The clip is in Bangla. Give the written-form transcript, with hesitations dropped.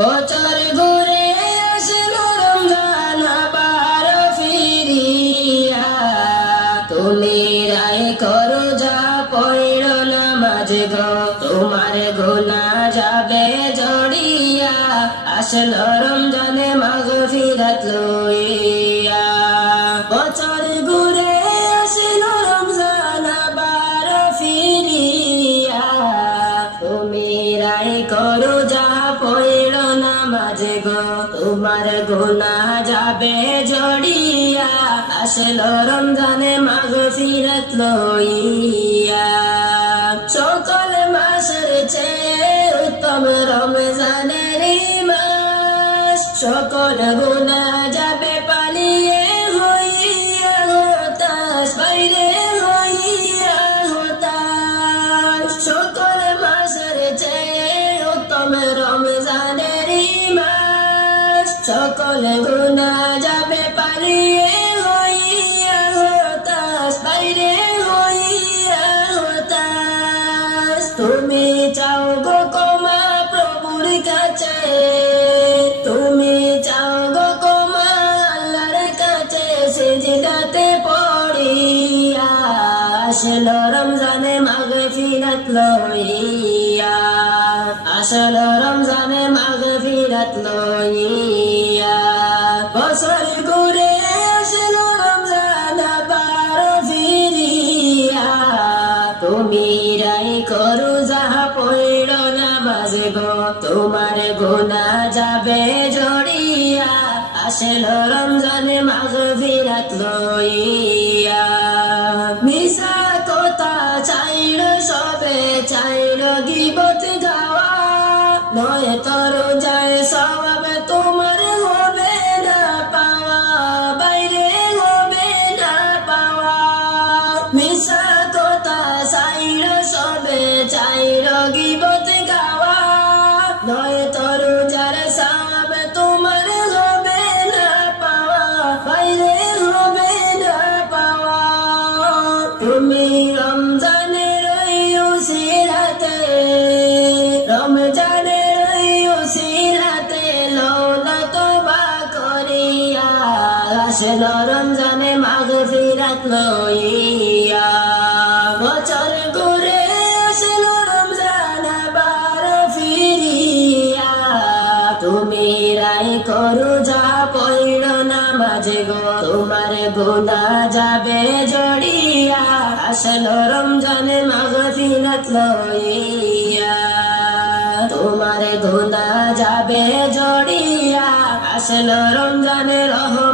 বছর ঘুরে আসলো রমজান আবার ফিরিয়া, তুমি রায় করো যা পড়ো নামাজ গো, তোমার গুনাহ যাবে ঝরিয়া, আসলো রমজানে মাগফিরাত লইয়া। বছর ঘুরে আসলো রমজান আবার ফিরিয়া, তুমি রায় করো যা পড়ো নামাজ গো, তোমার গুনাহ যাবে ঝরিয়া, আসলো রমজানে মাগফিরাত লইয়া। সকল মাসের চেয়ে উত্তম রমজানের মাস, সকল গুনাহ যাবে পালিয়ে হইয়া হতাশ, বাইরে হইয়া হতাশ। সকল মাসের চেয়ে উত্তম রমজানের মাস, সকল গুনাহ যাবে পালিয়ে হইয়া হতাশ, বাইরে হইয়া হতাশ। তুমি চাও গো ক্ষমা প্রভুর কাছে, তুমি চাও গো ক্ষমা আল্লাহর কাছে, সিজদাতে পড়িয়া, আসলো রমজানে মাগফিরাত লইয়া, আসলো রমজানে মাগফিরাত লইয়া। বছর ঘুরে আসলো রমজান আবার ফিরিয়া, তুমি রায় করো যাহা পড়ো নামাজ গো, তোমার গুনাহ যাবে ঝরিয়া, আসলো রমজানে মাগফিরাত লইয়া। মিছা কথা চাইলো সবে, চাইলো গীবত গাওয়া, নয় তোর যায় সওয়াব তোমার হবে না পাওয়া, বাইরে হবে না পাওয়া। মিছা কথা চাইলো সবে, চাইলো গীবত গাওয়া, নয় তোর যার সওয়াব তোমার হবে না পাওয়া, বাইরে হবে না পাওয়া। তুমি রমজানের উসিলাতে, রমজানের উসিলাতে লওনা তওবা করিয়া, আসলো রমজানে মাগফিরাত লইয়া। বছর ঘুরে আসলো রমজান আবার ফিরিয়া, তুমি রায় করো যা পড়ো নামাজ গো, তোমার গুনাহ যাবে ঝরিয়া, আসলো রমজানে মাগফিরাত লইয়া। তোমার গুনাহ যাবে ঝরিয়া, আসলো রমজানে রহমত